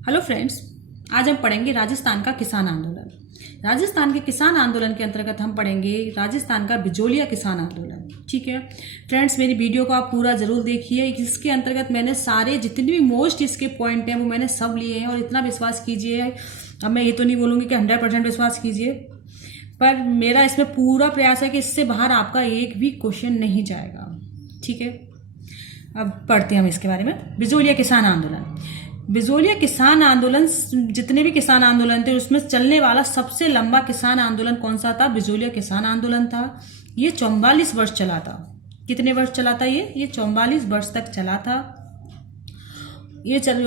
Hello friends, आज हम पढ़ेंगे राजस्थान का किसान आंदोलन। राजस्थान के किसान आंदोलन के अंतर्गत हम पढ़ेंगे राजस्थान का बिजोलिया किसान आंदोलन। ठीक है फ्रेंड्स, मेरी वीडियो को आप पूरा जरूर देखिए। इसके अंतर्गत मैंने सारे जितने भी मोस्ट इसके पॉइंट हैं वो मैंने सब लिए हैं। और इतना विश्वास कीजिए, अब मैं ये तो नहीं बोलूँगी कि 100% विश्वास कीजिए, पर मेरा इसमें पूरा प्रयास है कि इससे बाहर आपका एक भी क्वेश्चन नहीं जाएगा। ठीक है, अब पढ़ते हैं हम इसके बारे में। बिजोलिया किसान आंदोलन। बिजोलिया किसान आंदोलन, जितने भी किसान आंदोलन थे उसमें चलने वाला सबसे लंबा किसान आंदोलन कौन सा था? बिजोलिया किसान आंदोलन था। ये 44 वर्ष चला था। कितने वर्ष चला था? ये 44 वर्ष तक चला था।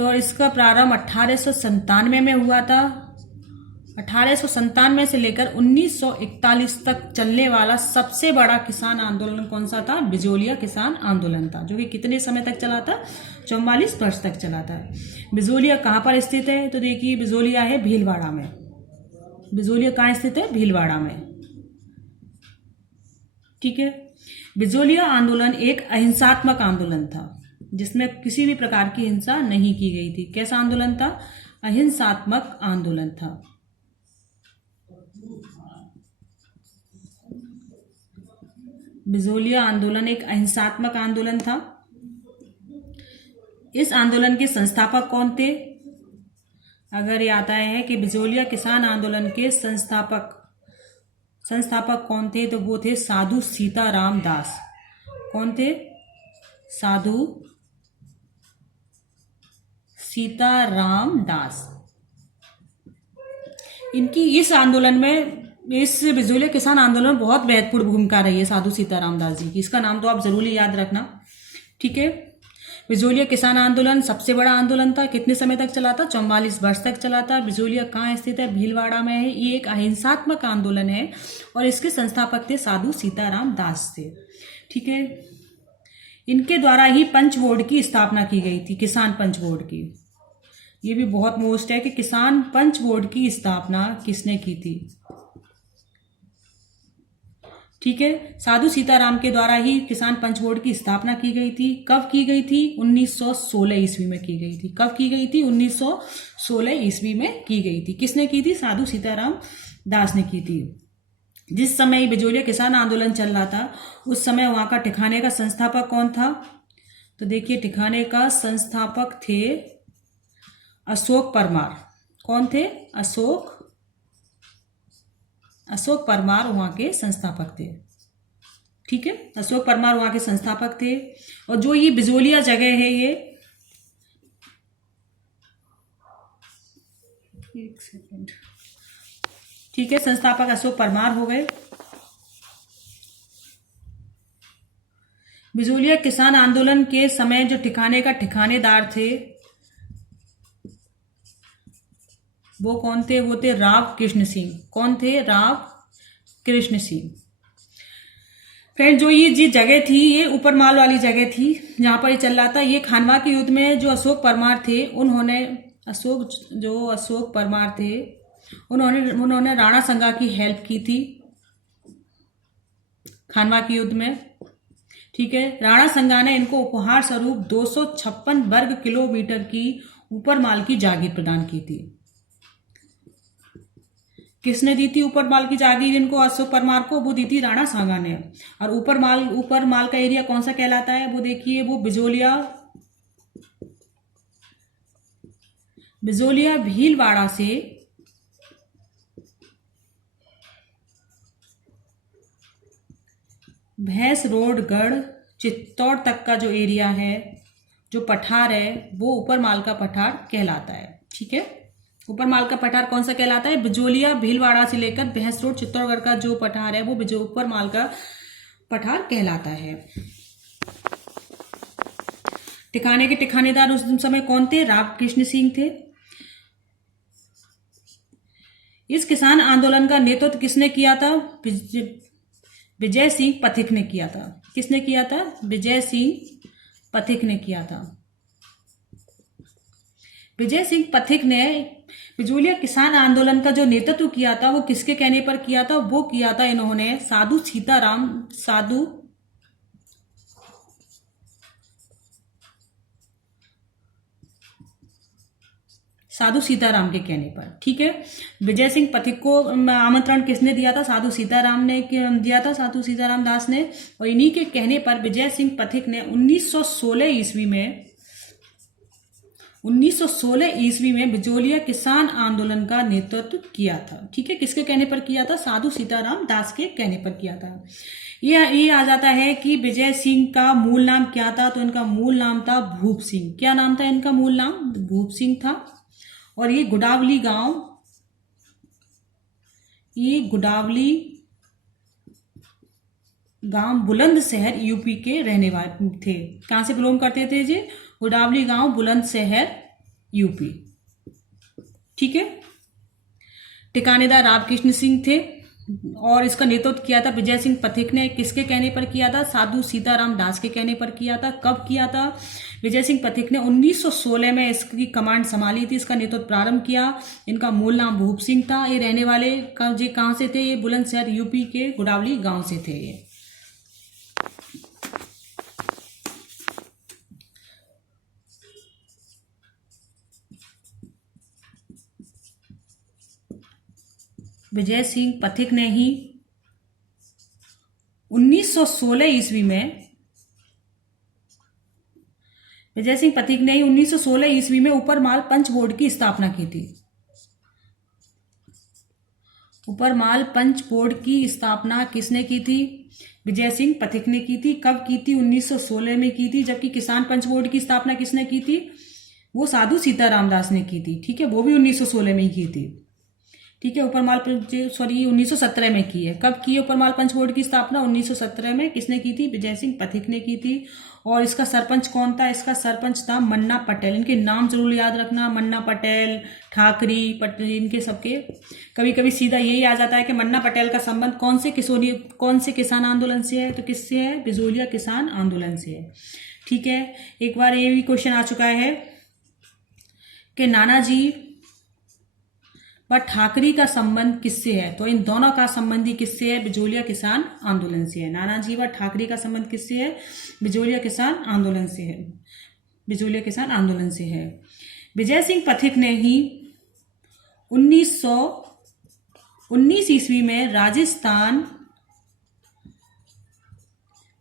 और इसका प्रारंभ 1897 में हुआ था। 1897 से लेकर 1941 तक चलने वाला सबसे बड़ा किसान आंदोलन कौन सा था? बिजोलिया किसान आंदोलन था, जो कि कितने समय तक चला था? 44 वर्ष तक चला था। बिजोलिया कहाँ पर स्थित है? तो देखिए, बिजोलिया है भीलवाड़ा में। बिजोलिया कहाँ स्थित है? भीलवाड़ा में। ठीक है, बिजोलिया आंदोलन एक अहिंसात्मक आंदोलन था, जिसमें किसी भी प्रकार की हिंसा नहीं की गई थी। कैसा आंदोलन था? अहिंसात्मक आंदोलन था। बिजोलिया आंदोलन एक अहिंसात्मक आंदोलन था। इस आंदोलन के संस्थापक कौन थे? अगर ये आता है कि बिजोलिया किसान आंदोलन के संस्थापक कौन थे, तो वो थे साधु सीताराम दास। कौन थे? साधु सीताराम दास। इनकी इस आंदोलन में, इस बिजोलिया किसान आंदोलन में बहुत महत्वपूर्ण भूमिका रही है साधु सीताराम दास जी की। इसका नाम तो आप जरूर याद रखना। ठीक है, बिजोलिया किसान आंदोलन सबसे बड़ा आंदोलन था। कितने समय तक चला था? 44 वर्ष तक चला था। बिजोलिया कहाँ स्थित है? भीलवाड़ा में है। ये एक अहिंसात्मक आंदोलन है और इसके संस्थापक थे साधु सीताराम दास थे। ठीक है, इनके द्वारा ही पंच बोर्ड की स्थापना की गई थी, किसान पंच बोर्ड की। ये भी बहुत मोस्ट है कि किसान पंच बोर्ड की स्थापना किसने की थी? ठीक है, साधु सीताराम के द्वारा ही किसान पंच बोर्ड की स्थापना की गई थी। कब की गई थी? 1916 ईस्वी में की गई थी। कब की गई थी? 1916 ईस्वी में की गई थी। किसने की थी? साधु सीताराम दास ने की थी। जिस समय बिजोलिया किसान आंदोलन चल रहा था, उस समय वहां का ठिकाने का संस्थापक कौन था? तो देखिए, ठिकाने का संस्थापक थे अशोक परमार। कौन थे? अशोक परमार वहां के संस्थापक थे। ठीक है, अशोक परमार वहां के संस्थापक थे। और जो ये बिजोलिया जगह है, ये एक सेकेंड, ठीक है, संस्थापक अशोक परमार हो गए। बिजोलिया किसान आंदोलन के समय जो ठिकाने का ठिकानेदार थे वो कौन थे? वो थे राव कृष्ण सिंह। कौन थे? राव कृष्ण सिंह। फ्रेंड, जो ये जगह थी, ये ऊपरमाल वाली जगह थी जहां पर ये चल रहा था। ये खानवा के युद्ध में जो अशोक परमार थे, अशोक परमार थे, उन्होंने राणा संगा की हेल्प की थी खानवा के युद्ध में। ठीक है, राणा संगा ने इनको उपहार स्वरूप 256 वर्ग किलोमीटर की ऊपरमाल की जागीर प्रदान की थी। किसने दी थी ऊपरमाल की जागीर इनको? अशोक परमार को। वो दी थी राणा सांगा ने। और ऊपरमाल का एरिया कौन सा कहलाता है? वो देखिए, वो बिजोलिया भीलवाड़ा से भैंस रोड गढ़ चित्तौड़ तक का जो एरिया है, जो पठार है, वो ऊपरमाल का पठार कहलाता है। ठीक है, ऊपरमाल का पठार कौन सा कहलाता है? बिजोलिया भीलवाड़ा से लेकर भैंस रोड चित्तौड़गढ़ का जो पठार है, वो ऊपरमाल का पठार कहलाता है। ठिकाने के ठिकानेदार उस समय कौन थे? राव कृष्ण सिंह थे। इस किसान आंदोलन का नेतृत्व किसने किया था? विजय सिंह पथिक ने किया था। किसने किया था? विजय सिंह पथिक ने किया था। विजय सिंह पथिक ने बिजोलिया किसान आंदोलन का जो नेतृत्व किया था, वो किसके कहने पर किया था? वो किया था इन्होंने साधु साधु सीताराम के कहने पर। ठीक है, विजय सिंह पथिक को आमंत्रण किसने दिया था? साधु सीताराम ने दिया था, साधु सीताराम दास ने। और इन्हीं के कहने पर विजय सिंह पथिक ने 1916 ईस्वी में बिजोलिया किसान आंदोलन का नेतृत्व किया था। ठीक है, किसके कहने पर किया था? साधु सीताराम दास के कहने पर किया था। ये आ जाता है कि विजय सिंह का मूल नाम क्या था? तो इनका मूल नाम था भूप सिंह। क्या नाम था इनका? मूल नाम भूप सिंह था। और ये गुडावली गांव बुलंदशहर यूपी के रहने वाले थे। कहां से बिलोंग करते थे जी? गुडावली गांव बुलंदशहर यूपी। ठीक है, ठिकानेदार रामकृष्ण सिंह थे और इसका नेतृत्व किया था विजय सिंह पथिक ने। किसके कहने पर किया था? साधु सीताराम दास के कहने पर किया था। कब किया था? विजय सिंह पथिक ने 1916 में इसकी कमांड संभाली थी, इसका नेतृत्व प्रारंभ किया। इनका मूल नाम भूप सिंह था। ये रहने वाले कहाँ से थे? ये बुलंदशहर यूपी के गुडावली गांव से थे ये। विजय सिंह पथिक ने ही 1916 ईस्वी में उपरमाल पंच बोर्ड की स्थापना की थी। उपरमाल पंच बोर्ड की स्थापना किसने की थी? विजय सिंह पथिक ने की थी। कब की थी? 1916 में की थी। जबकि किसान पंच बोर्ड की स्थापना किसने की थी? वो साधु सीताराम दास ने की थी। ठीक है, वो भी 1916 में ही की थी। ठीक है, 1917 में की है। कब की है उपरमाल पंच बोर्ड की स्थापना? 1917 में। किसने की थी? विजय सिंह पथिक ने की थी। और इसका सरपंच कौन था? इसका सरपंच था मन्ना पटेल। इनके नाम जरूर याद रखना, मन्ना पटेल, ठाकरी पटेल, इनके सबके कभी कभी सीधा यही आ जाता है कि मन्ना पटेल का संबंध कौन से किसान आंदोलन से है? तो किससे है? बिजोलिया किसान आंदोलन से है। ठीक है, एक बार ये भी क्वेश्चन आ चुका है कि नानाजी व ठाकरी का संबंध किससे है? तो इन दोनों का संबंधी किससे है? बिजोलिया किसान आंदोलन से है। नानाजी व ठाकरी का संबंध किससे है? बिजोलिया किसान आंदोलन से है। बिजोलिया किसान आंदोलन से है। विजय सिंह पथिक ने ही 1919 ईस्वी में राजस्थान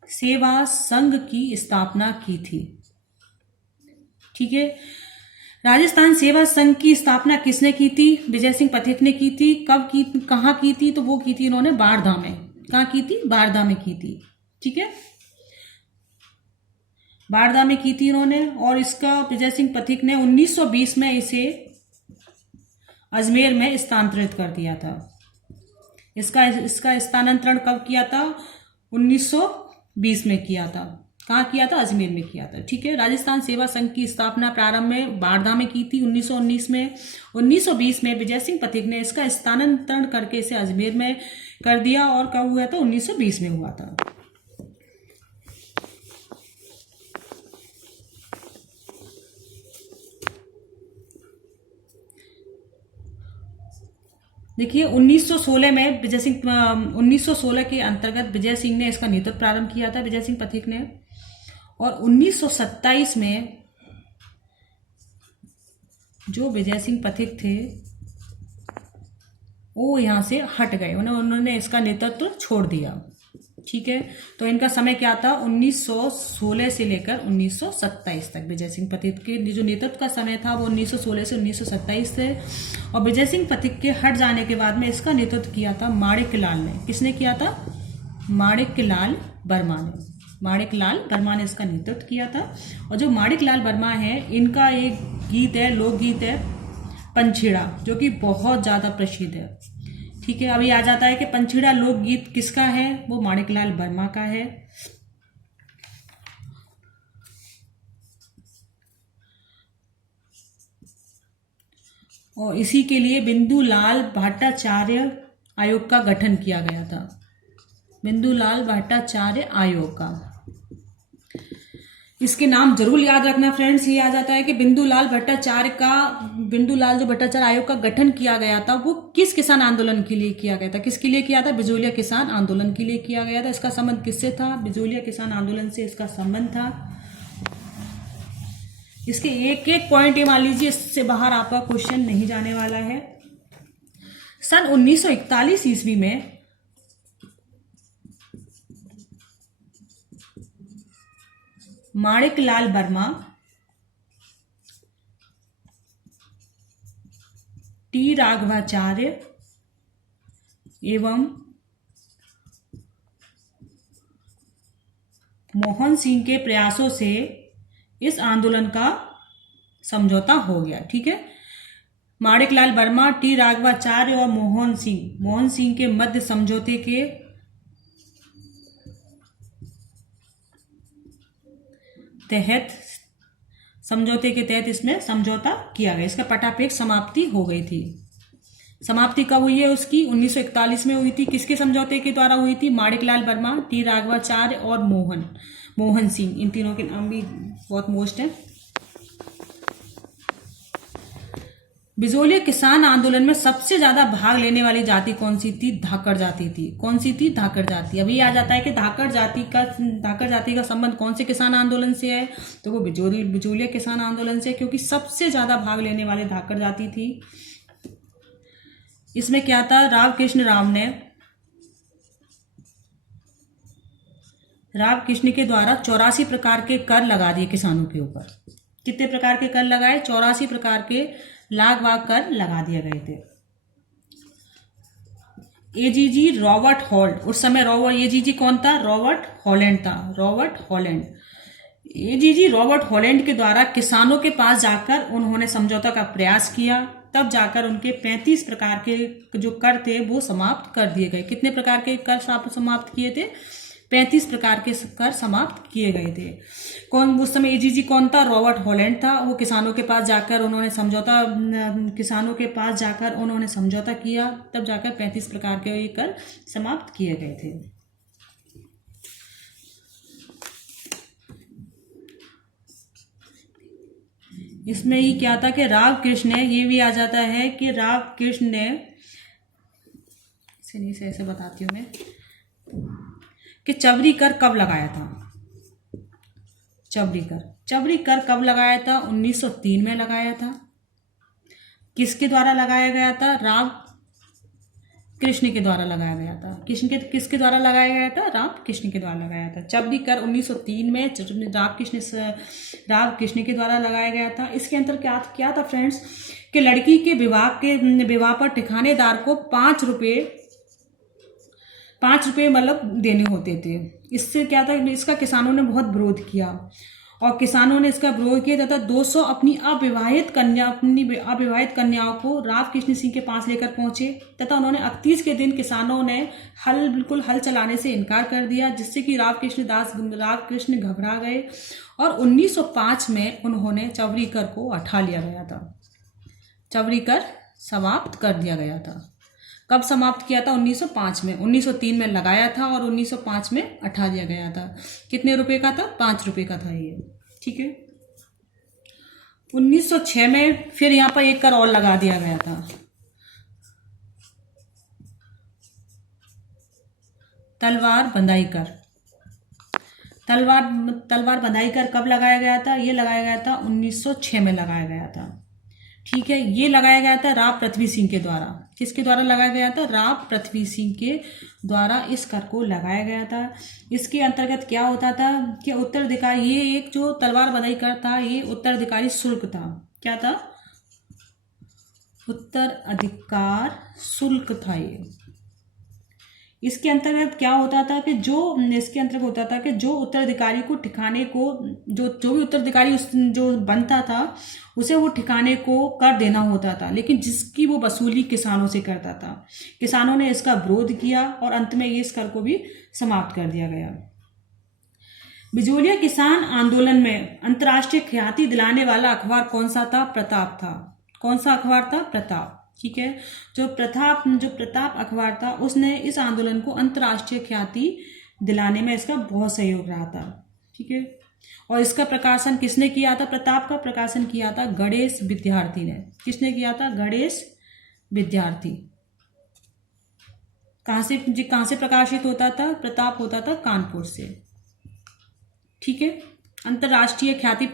सेवा संघ की स्थापना की थी। ठीक है, राजस्थान सेवा संघ की स्थापना किसने की थी? विजय सिंह पथिक ने की थी। कब की? कहाँ की थी? तो वो की थी इन्होंने बारधा में। कहाँ की थी? बारधा में की थी। ठीक है, बारधा में की थी इन्होंने। और इसका विजय सिंह पथिक ने 1920 में इसे अजमेर में स्थानांतरित कर दिया था। इसका स्थानांतरण कब किया था? 1920 में किया था। कहाँ किया था? अजमेर में किया था। ठीक है, राजस्थान सेवा संघ की स्थापना प्रारंभ में बारधा में की थी 1919 में। 1920 में विजय सिंह पथिक ने इसका स्थानांतरण करके इसे अजमेर में कर दिया। और कब हुआ था? 1920 में हुआ था। देखिए 1916 के अंतर्गत विजय सिंह ने इसका नेतृत्व प्रारंभ किया था, विजय सिंह पथिक ने। और 1927 में जो विजय सिंह पथिक थे वो यहां से हट गए, उन्होंने इसका नेतृत्व छोड़ दिया। ठीक है, तो इनका समय क्या था? 1916 से लेकर 1927 तक विजय सिंह पथिक के जो नेतृत्व का समय था वो 1916 से 1927 थे। और विजय सिंह पथिक के हट जाने के बाद में इसका नेतृत्व किया था माणिक लाल ने। किसने किया था? माणिक लाल वर्मा ने। माणिक लाल वर्मा ने इसका नेतृत्व किया था। और जो माणिक लाल वर्मा है, इनका एक गीत है, लोकगीत है पंछीड़ा, जो कि बहुत ज्यादा प्रसिद्ध है। ठीक है, अभी आ जाता है कि पंछीड़ा लोकगीत किसका है? वो माणिक लाल वर्मा का है। और इसी के लिए बिंदुलाल भट्टाचार्य आयोग का गठन किया गया था। बिंदुलाल भट्टाचार्य आयोग का, इसके नाम जरूर याद रखना फ्रेंड्स। ये आ जाता है कि बिंदुलाल जो भट्टाचार्य आयोग का गठन किया गया था वो किस किसान आंदोलन के लिए किया गया था? किसके लिए किया था? बिजोलिया किसान आंदोलन के लिए किया गया था। इसका संबंध किससे था? बिजोलिया किसान आंदोलन से इसका संबंध था। इसके एक एक पॉइंट ये मान लीजिए, इससे बाहर आपका क्वेश्चन नहीं जाने वाला है। सन 1941 ईस्वी में माणिकलाल वर्मा, टी राघवाचार्य एवं मोहन सिंह के प्रयासों से इस आंदोलन का समझौता हो गया। ठीक है, माणिकलाल वर्मा, टी राघवाचार्य और मोहन सिंह के मध्य समझौते के तहत इसमें समझौता किया गया। इसका पटापेक्ष समाप्ति हो गई थी। समाप्ति कब हुई है उसकी? 1941 में हुई थी। किसके समझौते के द्वारा हुई थी? माणिकलाल वर्मा, टी राघवाचार्य और मोहन सिंह। इन तीनों के नाम भी बहुत मोस्ट है। बिजोलिया किसान आंदोलन में सबसे ज्यादा भाग लेने वाली जाति कौन सी थी? धाकड़ जाति थी। कौन सी थी? धाकड़ जाति। अभी आ जाता है कि धाकड़ जाति का संबंध कौन से किसान आंदोलन से है? तो वो बिजोलिया किसान आंदोलन से, क्योंकि सबसे ज्यादा भाग लेने वाले धाकड़ जाति थी। इसमें क्या था? राव कृष्ण के द्वारा 84 प्रकार के कर लगा दिए किसानों के ऊपर। कितने प्रकार के कर लगाए? 84 प्रकार के लाग कर लगा दिए गए थे। एजीजी रॉबर्ट हॉल्ट, उस समय एजीजी कौन था? रॉबर्ट हॉलैंड था। एजीजी रॉबर्ट हॉलैंड के द्वारा किसानों के पास जाकर उन्होंने समझौता का प्रयास किया। तब जाकर उनके 35 प्रकार के जो कर थे वो समाप्त कर दिए गए। कितने प्रकार के कर समाप्त किए थे? 35 प्रकार के कर समाप्त किए गए थे। उस समय एजीजी कौन था? रॉबर्ट हॉलैंड था। वो किसानों के पास जाकर उन्होंने समझौता किया। तब जाकर 35 प्रकार के ये कर समाप्त किए गए थे। इसमें ही क्या था कि राव कृष्ण ने, ये भी आ जाता है कि राव कृष्ण ने, इसे ऐसे बताती हूँ मैं, कि चवरी कर कब लगाया था? चवरी कर कब लगाया था? 1903 में लगाया था। किसके द्वारा लगाया गया था? राव कृष्ण के द्वारा लगाया गया था। किसके द्वारा लगाया गया था? राव कृष्ण के द्वारा लगाया था। चवरी कर 1903 में राव कृष्ण के द्वारा लगाया गया था। इसके अंदर क्या था फ्रेंड्स, कि लड़की के विवाह पर ठिकानेदार को 5 रुपये मतलब देने होते थे। इससे क्या था? इसका किसानों ने बहुत विरोध किया और किसानों ने इसका विरोध किया तथा 200 अपनी अविवाहित कन्याओं को राव कृष्ण सिंह के पास लेकर पहुंचे तथा उन्होंने 31 के दिन किसानों ने हल चलाने से इनकार कर दिया, जिससे कि राव कृष्ण घबरा गए और 1905 में उन्होंने चवरी कर को हटा लिया गया था। चवरी कर समाप्त कर दिया गया था। कब समाप्त किया था? 1905 में। 1903 में लगाया था और 1905 में हटा दिया गया था। कितने रुपए का था? 5 रुपए का था ये। ठीक है। 1906 में फिर यहाँ पर एक कर और लगा दिया गया था। तलवार बंधाई कर। तलवार बंधाई कर कब लगाया गया था? ये लगाया गया था 1906 में लगाया गया था। ठीक है। ये लगाया गया था राव पृथ्वी सिंह के द्वारा। किसके द्वारा लगाया गया था? राव पृथ्वी सिंह के द्वारा इस कर को लगाया गया था। इसके अंतर्गत क्या होता था कि उत्तराधिकारी, ये एक जो तलवार बंधाई कर था ये उत्तराधिकारी शुल्क था। क्या था? उत्तराधिकार शुल्क था ये। इसके अंतर्गत क्या होता था कि जो उत्तराधिकारी को ठिकाने को जो भी उत्तराधिकारी जो बनता था उसे वो ठिकाने को कर देना होता था, लेकिन जिसकी वो वसूली किसानों से करता था। किसानों ने इसका विरोध किया और अंत में इस कर को भी समाप्त कर दिया गया। बिजोलिया किसान आंदोलन में अंतर्राष्ट्रीय ख्याति दिलाने वाला अखबार कौन सा था? प्रताप था। कौन सा अखबार था? प्रताप। ठीक है। जो प्रताप अखबार था उसने इस आंदोलन को अंतर्राष्ट्रीय ख्याति दिलाने में इसका बहुत सहयोग रहा था। ठीक है। और इसका प्रकाशन किसने किया था? प्रताप का प्रकाशन किया था गणेश विद्यार्थी ने। किसने किया था? गणेश विद्यार्थी। कहाँ से प्रकाशित होता था? प्रताप होता था कानपुर से। ठीक है। अंतर्राष्ट्रीय ख्याति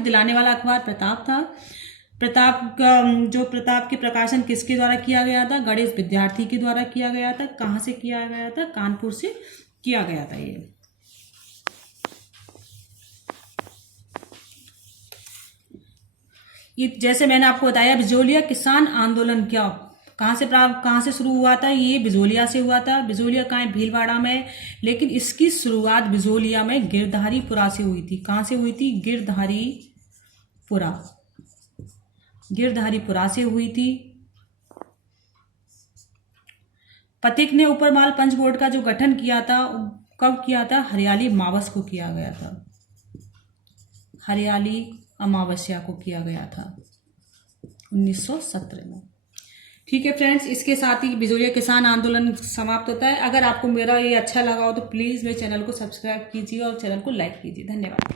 दिलाने वाला अखबार प्रताप था। प्रताप के प्रकाशन किसके द्वारा किया गया था? गणेश विद्यार्थी के द्वारा किया गया था। कहाँ से किया गया था? कानपुर से किया गया था। ये जैसे मैंने आपको बताया, बिजोलिया किसान आंदोलन कहाँ से शुरू हुआ था? ये बिजोलिया से हुआ था। बिजोलिया कहाँ है? भीलवाड़ा में। लेकिन इसकी शुरुआत बिजोलिया में गिरधारीपुरा से हुई थी। कहाँ से हुई थी? गिरधारीपुरा से हुई थी। पथिक ने ऊपरमाल पंच बोर्ड का जो गठन किया था, कब किया था? हरियाली अमावस को किया गया था। हरियाली अमावस्या को किया गया था 1917 में। ठीक है फ्रेंड्स, इसके साथ ही बिजोलिया किसान आंदोलन समाप्त होता है। अगर आपको मेरा ये अच्छा लगा हो तो प्लीज़ मेरे चैनल को सब्सक्राइब कीजिए और चैनल को लाइक कीजिए। धन्यवाद।